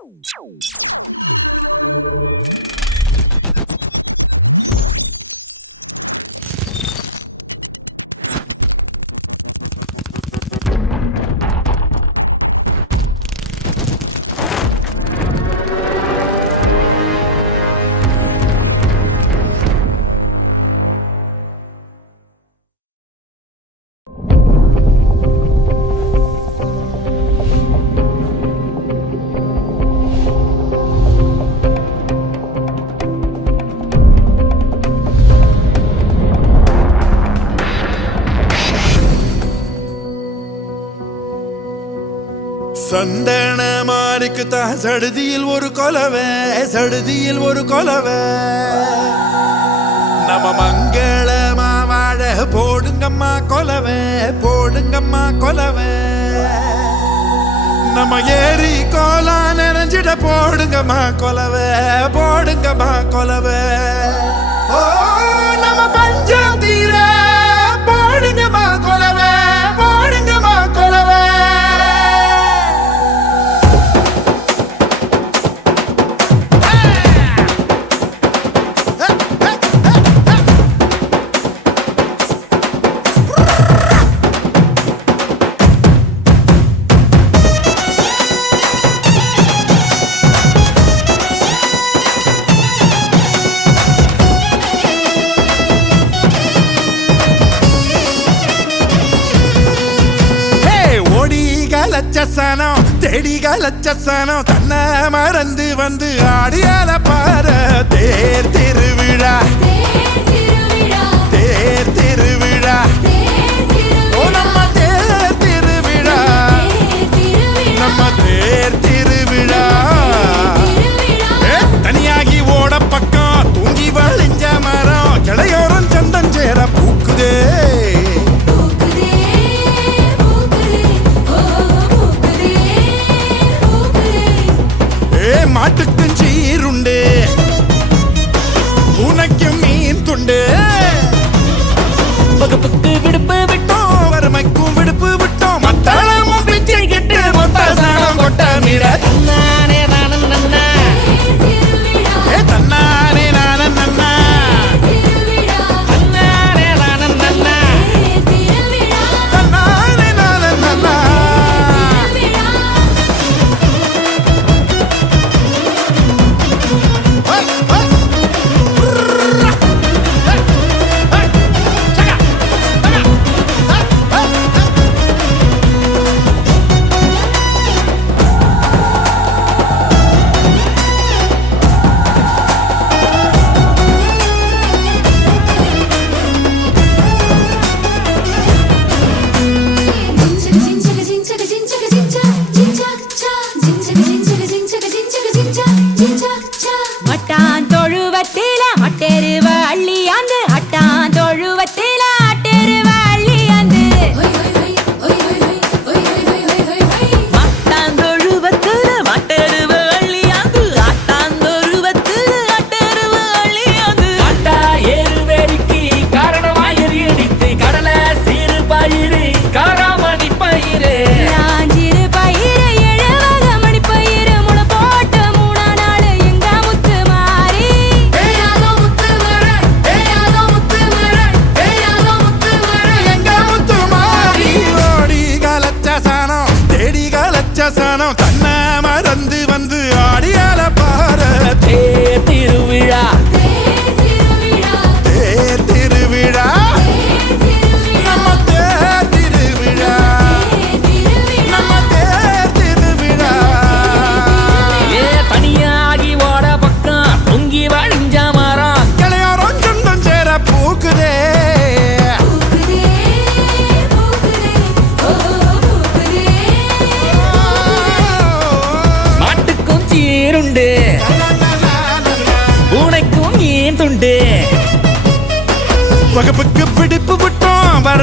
Thank you. சந்தன மாறிக்கு தான் சடுதியில் ஒரு கொலவை சடுதியில் ஒரு கொலவை. நம்ம மங்களமா வாழ போடுங்கம்மா கொலவை போடுங்கம்மா கொலவை. நம்ம ஏரி கோலா நினைஞ்சிட போடுங்கம்மா கொலவை போடுங்கம்மா கொலவை. நம்ம பஞ்சாந்தி லட்சசனம் தேடிக லட்சசனம் தன்னை மறந்து வந்து ஆடியால பார தேர் திருவிழா.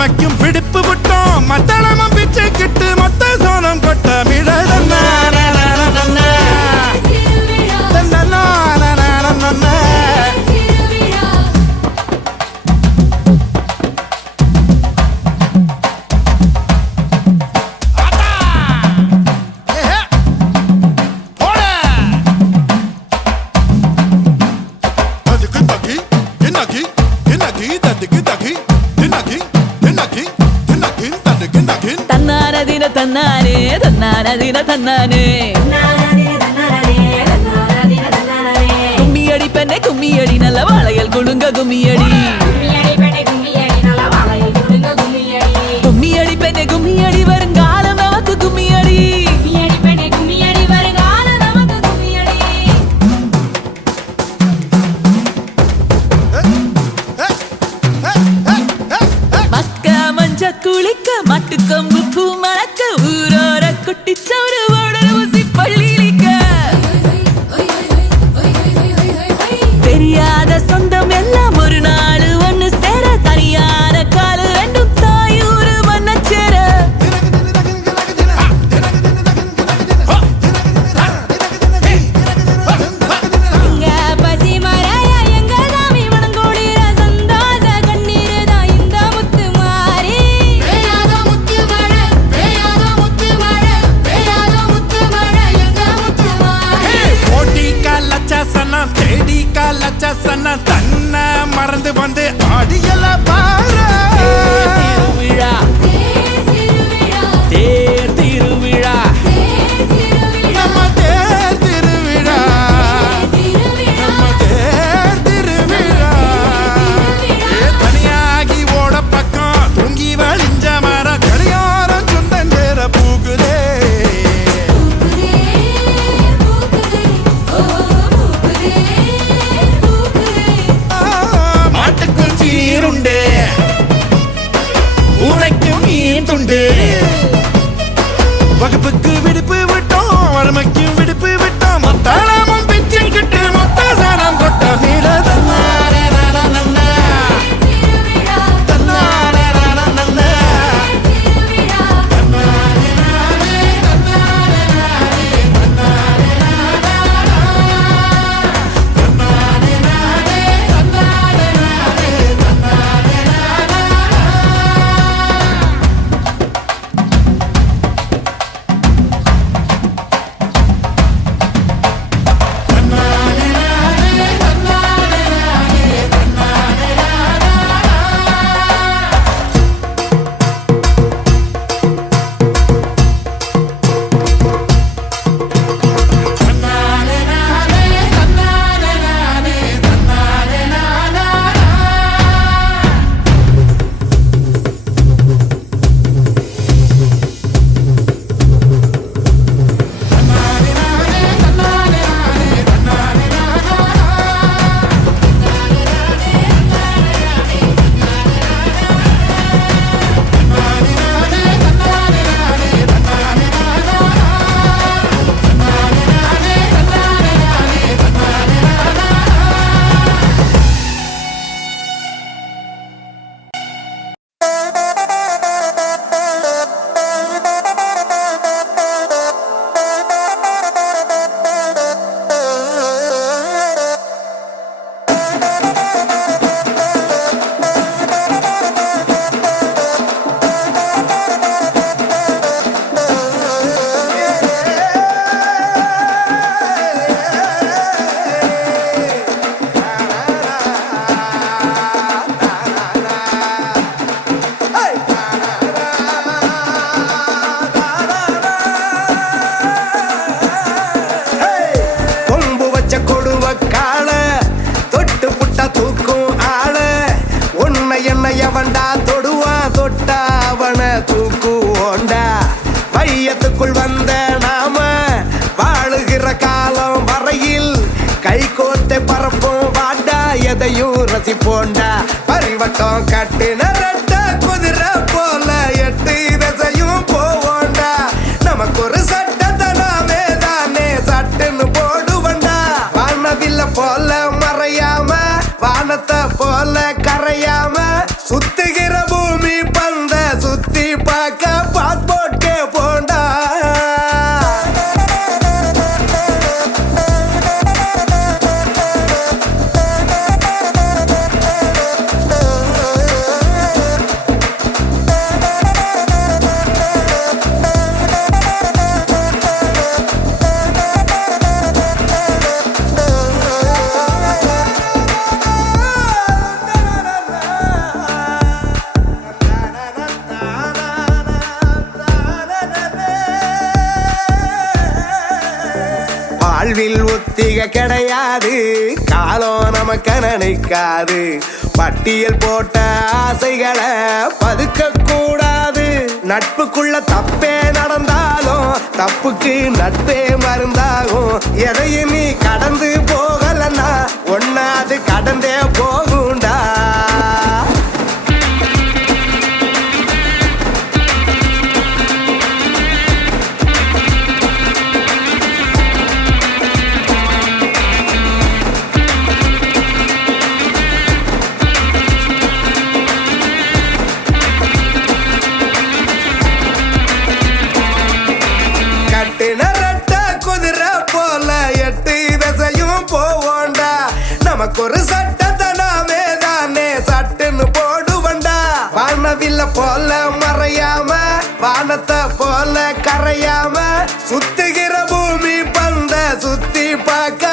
I'm a king. தன்னதின தன்னானே கும்மியடி பெண்ணே கும்மியடி நல்ல வாழையல் குழுங்க கும்மியடி. பசி போண்டா. பரிவட்டம் கட்டின கிடையாது. காலம் நமக்கு நினைக்காது. பட்டியல் போட்ட ஆசைகளை பதுக்க கூடாது நட்புக்குள்ள தப்பே நடந்தாலும் தப்புக்கு நட்பே மருந்தாகும். எதையும் நீ கடந்து போகலன்னா ஒன்னாது கடந்தே போகும்டா. உனக்கு ஒரு சட்டத்தை நாமே தானே? சட்டுன்னு போடுவண்டா வானவில்ல போல மறையாம வானத்தை போல கரையாம சுத்துகிற பூமி பந்த சுத்தி பார்க்க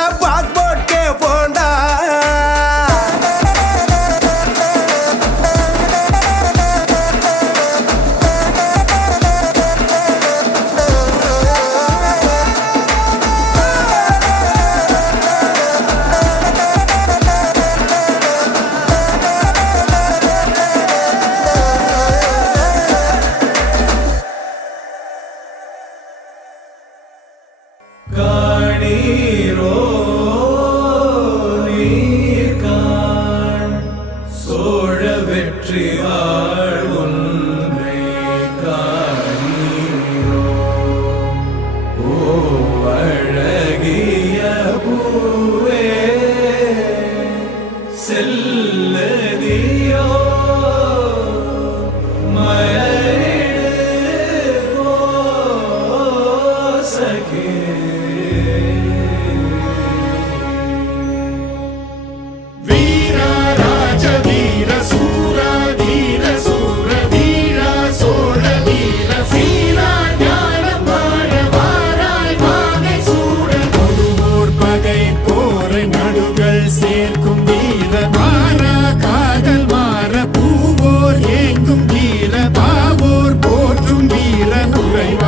Amen. Amen.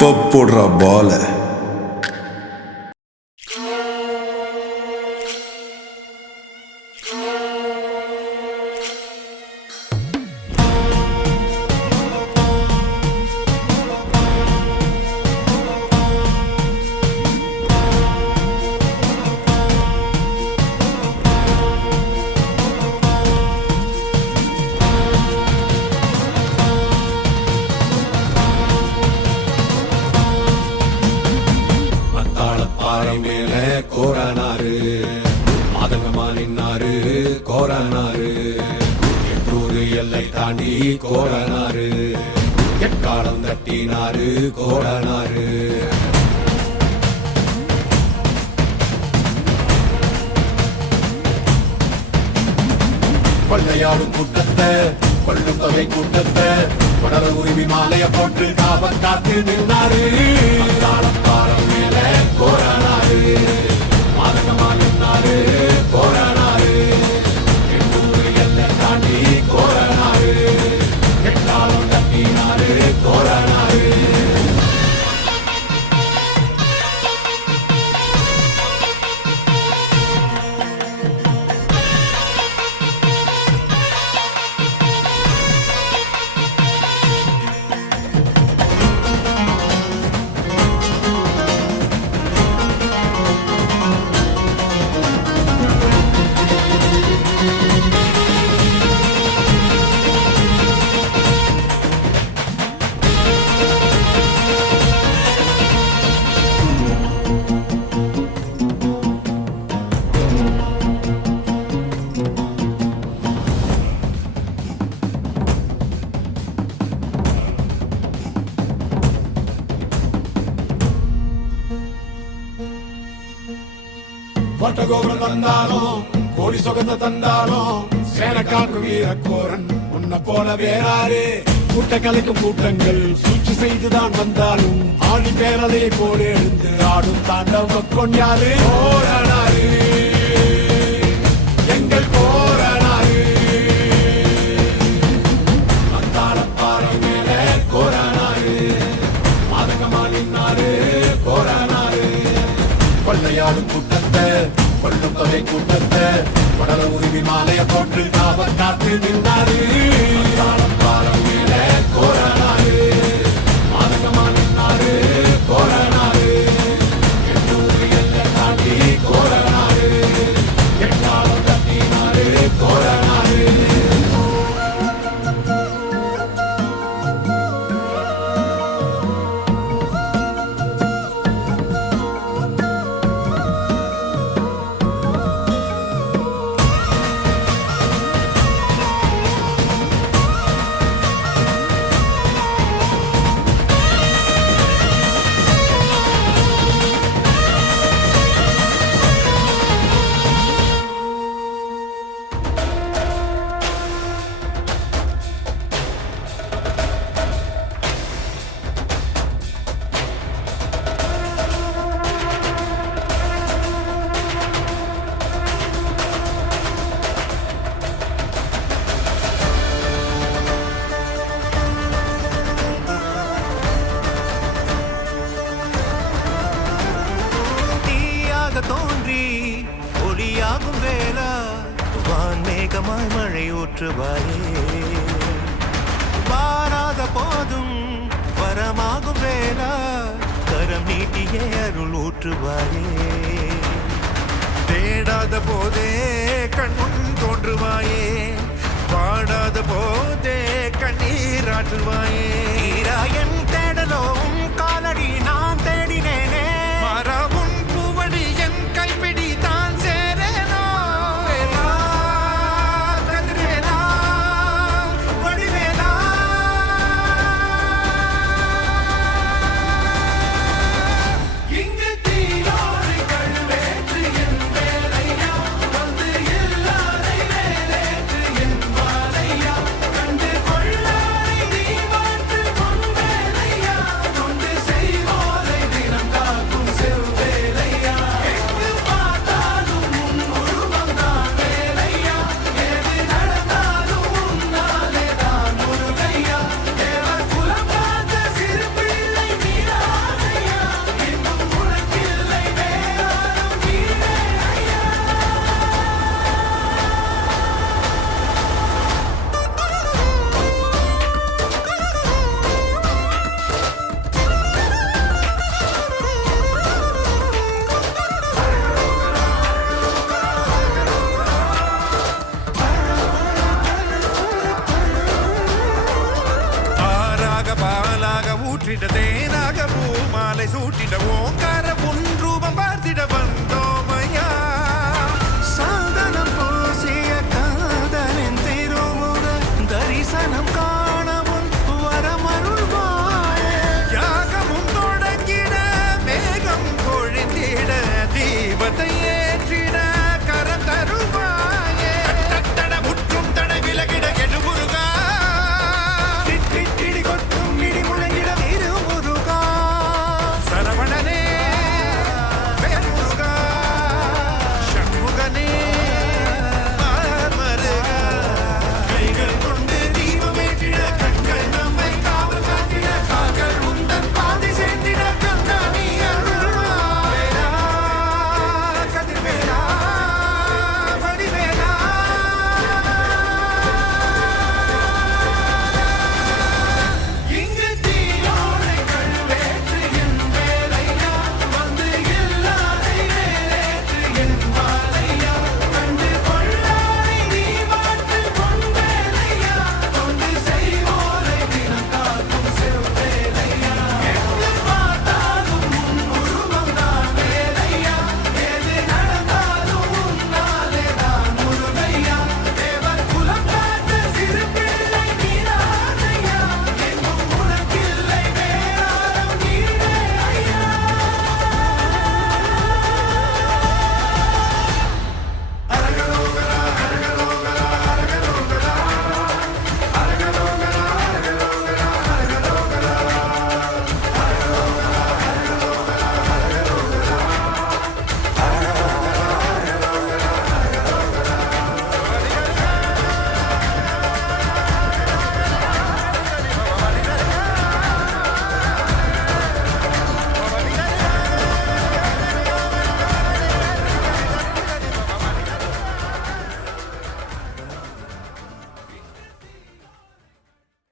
இப்போ போடுற பால கொள்ளையாடும் கூட்டத்தை கொள்ளும் தொகை கூட்டத்தை தொடர உரிமை மாலைய போட்டு காவ காத்து நின்றாரு தாளம் மேல போராடாரு. மாதகமாக நின்னாரு. கோரானாரு கோடி சுகந்த தந்தாலும் சேனக்காக்கு வீரக்கோரன். உன்னை போல வேறாரு கூட்ட கலைக்கும் கூட்டங்கள். சூழ்ச்சி செய்துதான் வந்தாலும் ஆடி பேரலை போல எழுந்து ஆடும் தாண்டவ கொண்டாரு போராடாரு. எங்கள் போராடாரு. மந்தார பாறை மேல கோரானாரு. மாதகமா நின்னாரு கோரானாரு. கொள்ளையாடும் கூட்டம் கொள்ளும் தொகை கூட்டத்தை உடல உருவி மாலைய போட்டு காவல் காத்து நின்றாரு. தாளம் பாலம் மேல கோரானாரு